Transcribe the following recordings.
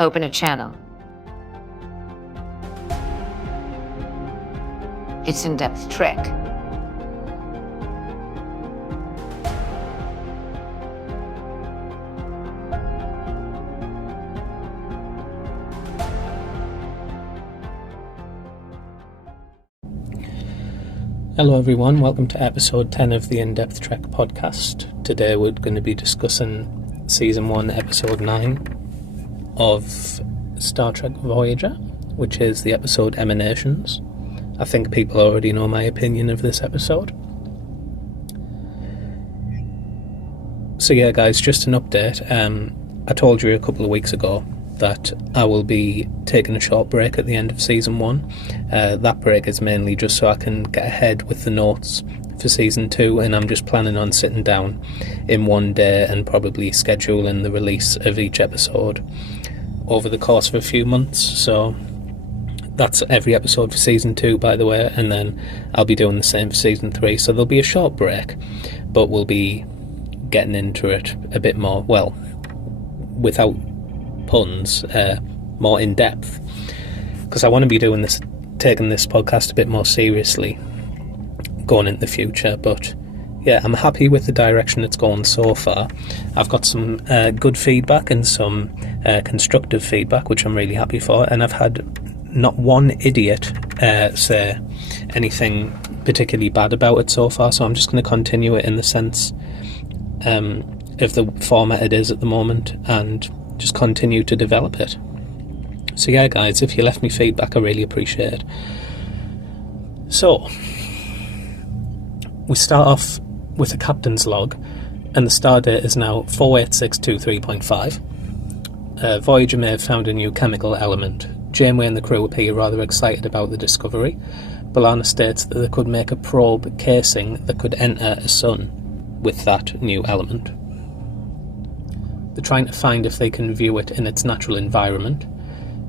Open a channel. It's in-depth Trek. Hello everyone, welcome to episode 10 of the In-Depth Trek podcast. Today we're going to be discussing season 1 episode 9 of Star Trek Voyager, which is the episode Emanations. I think people already know my opinion of this episode. So yeah guys, just an update. I told you a couple of weeks ago that I will be taking a short break at the end of season 1. That break is mainly just so I can get ahead with the notes for season 2, and I'm just planning on sitting down in one day and probably scheduling the release of each episode over the course of a few months. So that's every episode for season 2, by the way, and then I'll be doing the same for season 3. So there'll be a short break, but we'll be getting into it a bit more, well, without puns, more in depth, because I want to be taking this podcast a bit more seriously going into the future. But yeah, I'm happy with the direction it's going so far. I've got some good feedback and some constructive feedback, which I'm really happy for, and I've had not one idiot say anything particularly bad about it so far, so I'm just going to continue it in the sense of the format it is at the moment and just continue to develop it. So yeah guys, if you left me feedback, I really appreciate it. So we start off with a captain's log, and the stardate is now 48623.5. Voyager may have found a new chemical element. Janeway and the crew appear rather excited about the discovery. B'Elanna states that they could make a probe casing that could enter a sun with that new element. They're trying to find if they can view it in its natural environment.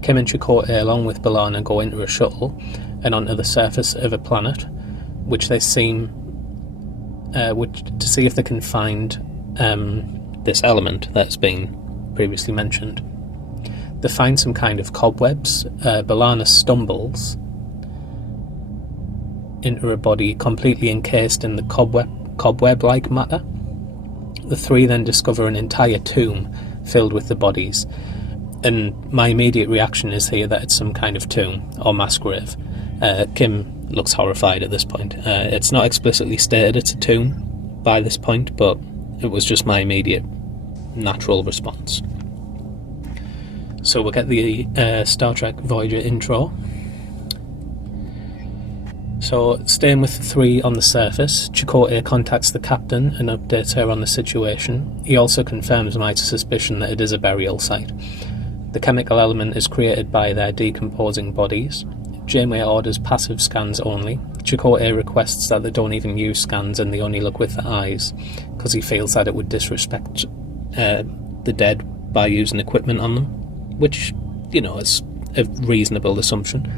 Kim and Chakotay, along with B'Elanna, go into a shuttle and onto the surface of a planet, which they seem to see if they can find this element that's been previously mentioned. They find some kind of cobwebs. B'Elanna stumbles into a body completely encased in the cobweb-like matter. The three then discover an entire tomb filled with the bodies, and my immediate reaction is here that it's some kind of tomb or mass grave. Kim looks horrified at this point. It's not explicitly stated it's a tomb by this point, but it was just my immediate natural response. So we'll get the Star Trek Voyager intro. So, staying with the three on the surface, Chakotay contacts the captain and updates her on the situation. He also confirms my suspicion that it is a burial site. The chemical element is created by their decomposing bodies. Janeway orders passive scans only. Chakotay requests that they don't even use scans and they only look with the eyes, because he feels that it would disrespect the dead by using equipment on them, which, you know, is a reasonable assumption.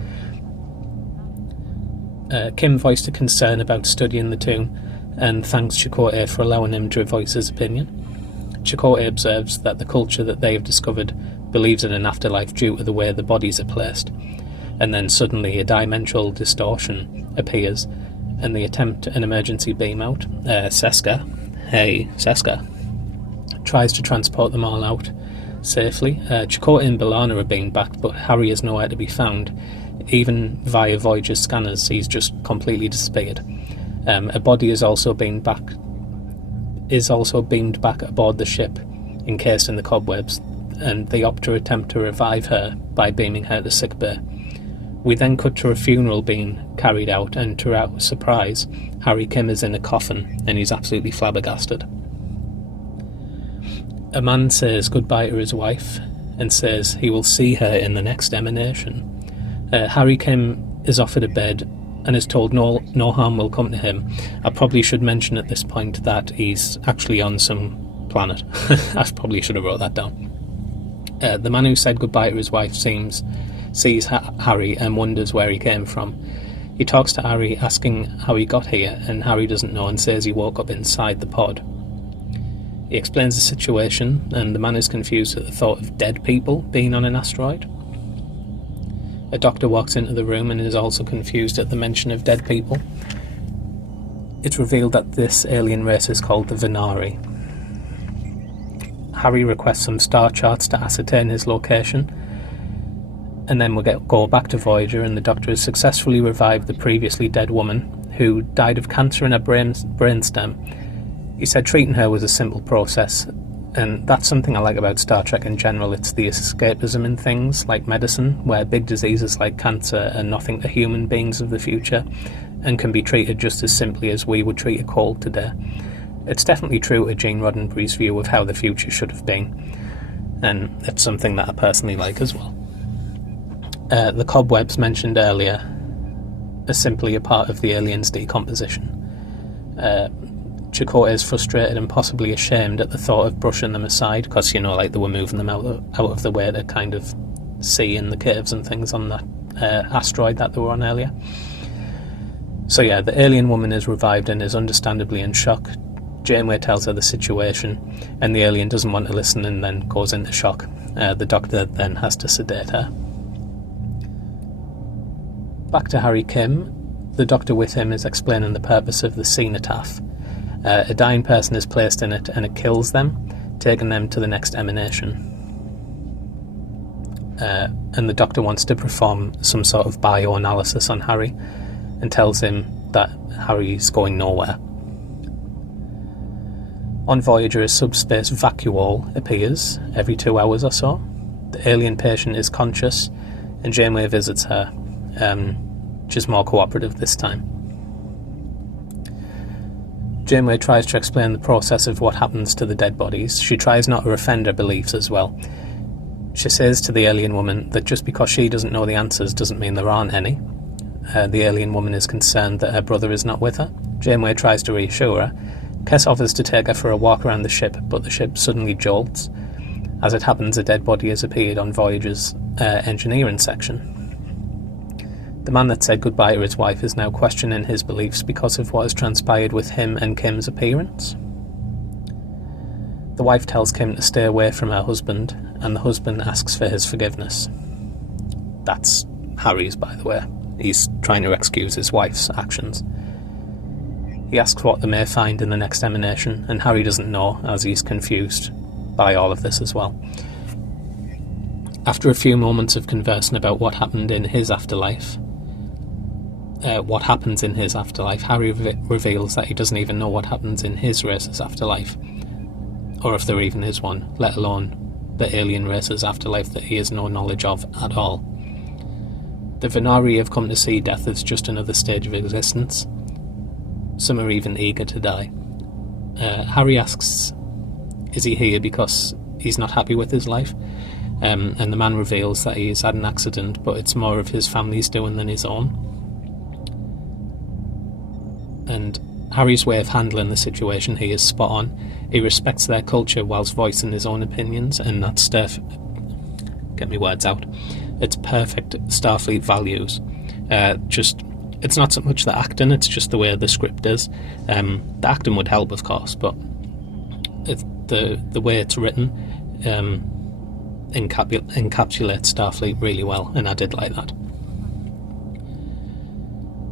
Kim voiced a concern about studying the tomb and thanks Chakotay for allowing him to voice his opinion. Chakotay observes that the culture that they have discovered believes in an afterlife due to the way the bodies are placed, and then suddenly a dimensional distortion appears and they attempt an emergency beam out. Seska tries to transport them all out safely. Chakotay and B'Elanna are being backed, but Harry is nowhere to be found. Even via Voyager's scanners, he's just completely disappeared. A body is also beamed back aboard the ship, encased in the cobwebs, and they opt to attempt to revive her by beaming her to sickbay. We then cut to a funeral being carried out, and to our surprise, Harry Kim is in a coffin, and he's absolutely flabbergasted. A man says goodbye to his wife, and says he will see her in the next emanation. Harry Kim is offered a bed and is told no harm will come to him. I probably should mention at this point that he's actually on some planet. I probably should have wrote that down. The man who said goodbye to his wife sees Harry and wonders where he came from. He talks to Harry, asking how he got here, and Harry doesn't know and says he woke up inside the pod. He explains the situation, and the man is confused at the thought of dead people being on an asteroid. A doctor walks into the room and is also confused at the mention of dead people. It's revealed that this alien race is called the Venari. Harry requests some star charts to ascertain his location, and then we'll go back to Voyager, and the Doctor has successfully revived the previously dead woman who died of cancer in her brainstem. He said treating her was a simple process, and that's something I like about Star Trek in general. It's the escapism in things like medicine, where big diseases like cancer are nothing to human beings of the future and can be treated just as simply as we would treat a cold today. It's definitely true to Gene Roddenberry's view of how the future should have been, and it's something that I personally like as well. The cobwebs mentioned earlier are simply a part of the alien's decomposition. Chakotay is frustrated and possibly ashamed at the thought of brushing them aside, because, you know, like they were moving them out of the way to kind of see in the caves and things on that asteroid that they were on earlier. So yeah, the alien woman is revived and is understandably in shock. Janeway tells her the situation, and the alien doesn't want to listen and then goes into shock. The Doctor then has to sedate her. Back to Harry Kim. The Doctor with him is explaining the purpose of the cenotaph. A dying person is placed in it and it kills them, taking them to the next emanation. And the Doctor wants to perform some sort of bioanalysis on Harry and tells him that Harry's going nowhere. On Voyager, a subspace vacuole appears every 2 hours or so. The alien patient is conscious, and Janeway visits her. She's more cooperative this time. Janeway tries to explain the process of what happens to the dead bodies. She tries not to offend her beliefs as well. She says to the alien woman that just because she doesn't know the answers doesn't mean there aren't any. The alien woman is concerned that her brother is not with her. Janeway tries to reassure her. Kes offers to take her for a walk around the ship, but the ship suddenly jolts. As it happens, a dead body has appeared on Voyager's engineering section. The man that said goodbye to his wife is now questioning his beliefs because of what has transpired with him and Kim's appearance. The wife tells Kim to stay away from her husband, and the husband asks for his forgiveness. That's Harry's, by the way. He's trying to excuse his wife's actions. He asks what they may find in the next emanation, and Harry doesn't know, as he's confused by all of this as well. After a few moments of conversing about what happened in his afterlife, what happens in his afterlife, Harry reveals that he doesn't even know what happens in his race's afterlife, or if there even is one, let alone the alien race's afterlife that he has no knowledge of at all. The Venari have come to see death as just another stage of existence. Some are even eager to die. Harry asks, is he here because he's not happy with his life? And the man reveals that he's had an accident, but it's more of his family's doing than his own. And Harry's way of handling the situation here is spot on. He respects their culture whilst voicing his own opinions, and that's get me words out. It's perfect Starfleet values. It's not so much the acting, it's just the way the script is. The acting would help, of course, but the way it's written encapsulates Starfleet really well, and I did like that.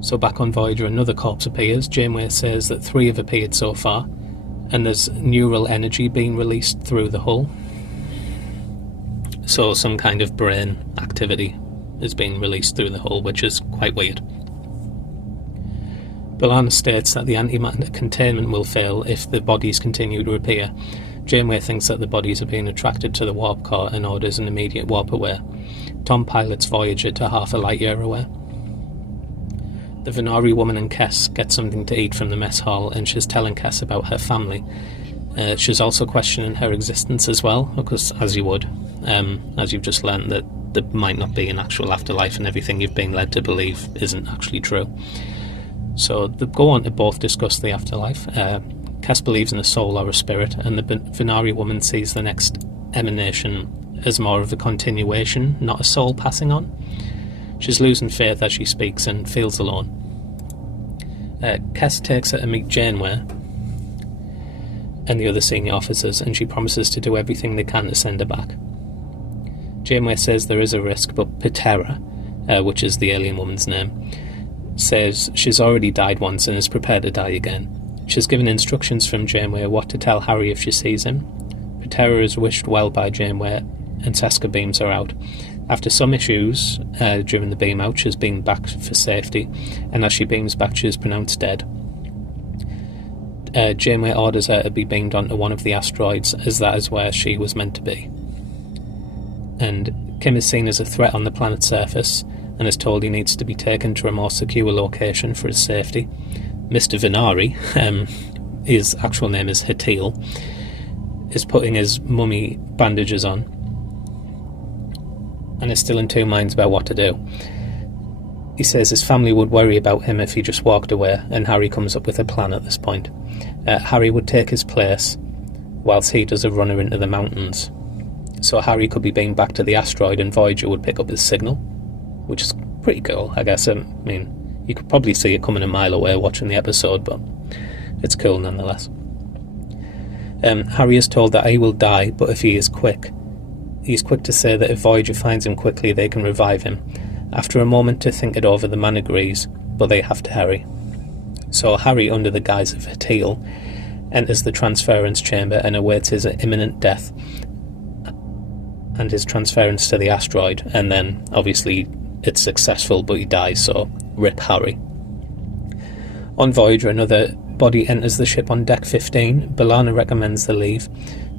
So back on Voyager, another corpse appears. Janeway says that 3 have appeared so far, and there's neural energy being released through the hull. So some kind of brain activity is being released through the hull, which is quite weird. B'Elanna states that the antimatter containment will fail if the bodies continue to appear. Janeway thinks that the bodies are being attracted to the warp core and orders an immediate warp away. Tom pilots Voyager to half a light year away. The Venari woman and Kes get something to eat from the mess hall, and she's telling Kes about her family. She's also questioning her existence as well, because as you would, as you've just learned, that there might not be an actual afterlife and everything you've been led to believe isn't actually true. So they go on to both discuss the afterlife. Kes believes in a soul or a spirit, and the Venari woman sees the next emanation as more of a continuation, not a soul passing on. She's losing faith as she speaks and feels alone. Kes takes her to meet Janeway, and the other senior officers, and she promises to do everything they can to send her back. Janeway says there is a risk, but Patera, which is the alien woman's name, says she's already died once and is prepared to die again. She's given instructions from Janeway what to tell Harry if she sees him. Patera is wished well by Janeway, and Seska beams her out. After some issues during the beam out, she's beamed back for safety, and as she beams back, she is pronounced dead. Janeway orders her to be beamed onto one of the asteroids, as that is where she was meant to be. And Kim is seen as a threat on the planet's surface, and is told he needs to be taken to a more secure location for his safety. Mr. Venari, his actual name is Hatil, is putting his mummy bandages on, and is still in two minds about what to do. He says his family would worry about him if he just walked away, and Harry comes up with a plan at this point. Harry would take his place, whilst he does a runner into the mountains. So Harry could be beamed back to the asteroid, and Voyager would pick up his signal, which is pretty cool, I guess. I mean, you could probably see it coming a mile away watching the episode, but it's cool nonetheless. Harry is told that he will die, but if he is quick, he's quick to say that if Voyager finds him quickly, they can revive him. After a moment to think it over, the man agrees, but they have to hurry. So Harry, under the guise of Hatil, enters the transference chamber and awaits his imminent death and his transference to the asteroid, and then obviously it's successful, but he dies, so rip Harry. On Voyager, another body enters the ship on deck 15. B'Elanna recommends they leave.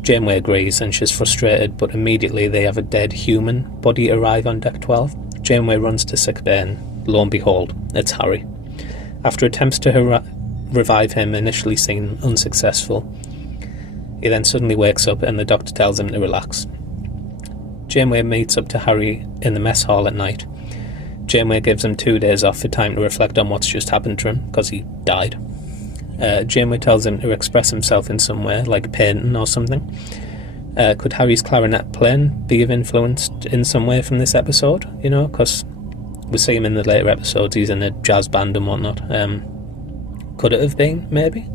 Janeway agrees, and she's frustrated, but immediately they have a dead human body arrive on deck 12. Janeway runs to sickbay, and lo and behold, it's Harry. After attempts to revive him, initially seen unsuccessful, he then suddenly wakes up, and the doctor tells him to relax. Janeway meets up to Harry in the mess hall at night. Janeway gives him 2 days off for time to reflect on what's just happened to him, because he died. Janeway tells him to express himself in some way, like painting or something. Could Harry's clarinet playing be of influence in some way from this episode? You know, because we see him in the later episodes, he's in a jazz band and whatnot. Could it have been, maybe?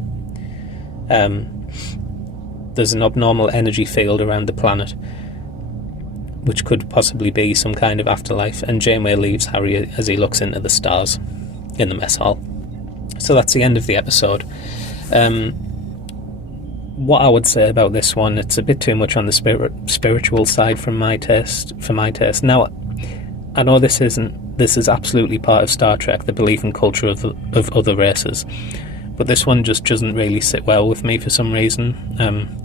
There's an abnormal energy field around the planet, which could possibly be some kind of afterlife, and Janeway leaves Harry as he looks into the stars in the mess hall. So that's the end of the episode. What I would say about this one, it's a bit too much on the spiritual side for my taste. Now, I know this is absolutely part of Star Trek, the belief and culture of other races, but this one just doesn't really sit well with me for some reason.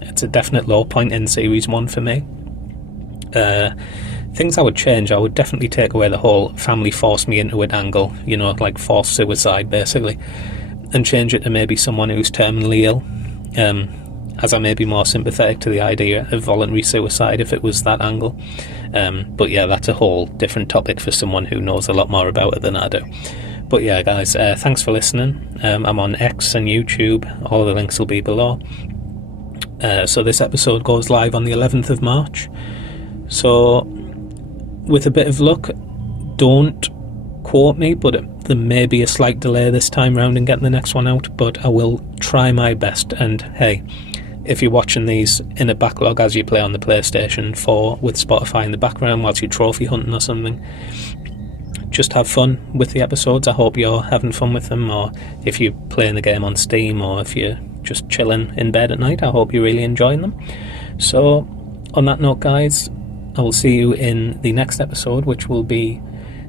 It's a definite low point in Series 1 for me. Things I would change, I would definitely take away the whole family forced me into it angle, you know, like forced suicide basically, and change it to maybe someone who's terminally ill, as I may be more sympathetic to the idea of voluntary suicide if it was that angle. But yeah, that's a whole different topic for someone who knows a lot more about it than I do. But yeah, guys, thanks for listening. I'm on X and YouTube, all the links will be below. So this episode goes live on the 11th of March. So, with a bit of luck, don't quote me, but there may be a slight delay this time round in getting the next one out, but I will try my best. And hey, if you're watching these in a backlog as you play on the PlayStation 4 with Spotify in the background whilst you're trophy hunting or something, just have fun with the episodes. I hope you're having fun with them, or if you're playing the game on Steam, or if you're just chilling in bed at night, I hope you're really enjoying them. So, on that note, guys, I will see you in the next episode, which will be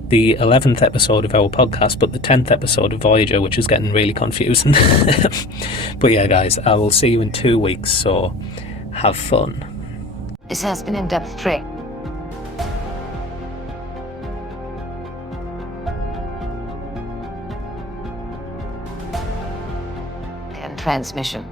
the 11th episode of our podcast, but the 10th episode of Voyager, which is getting really confusing. But yeah, guys, I will see you in 2 weeks, so have fun. This has been In-Depth Trek. And transmission.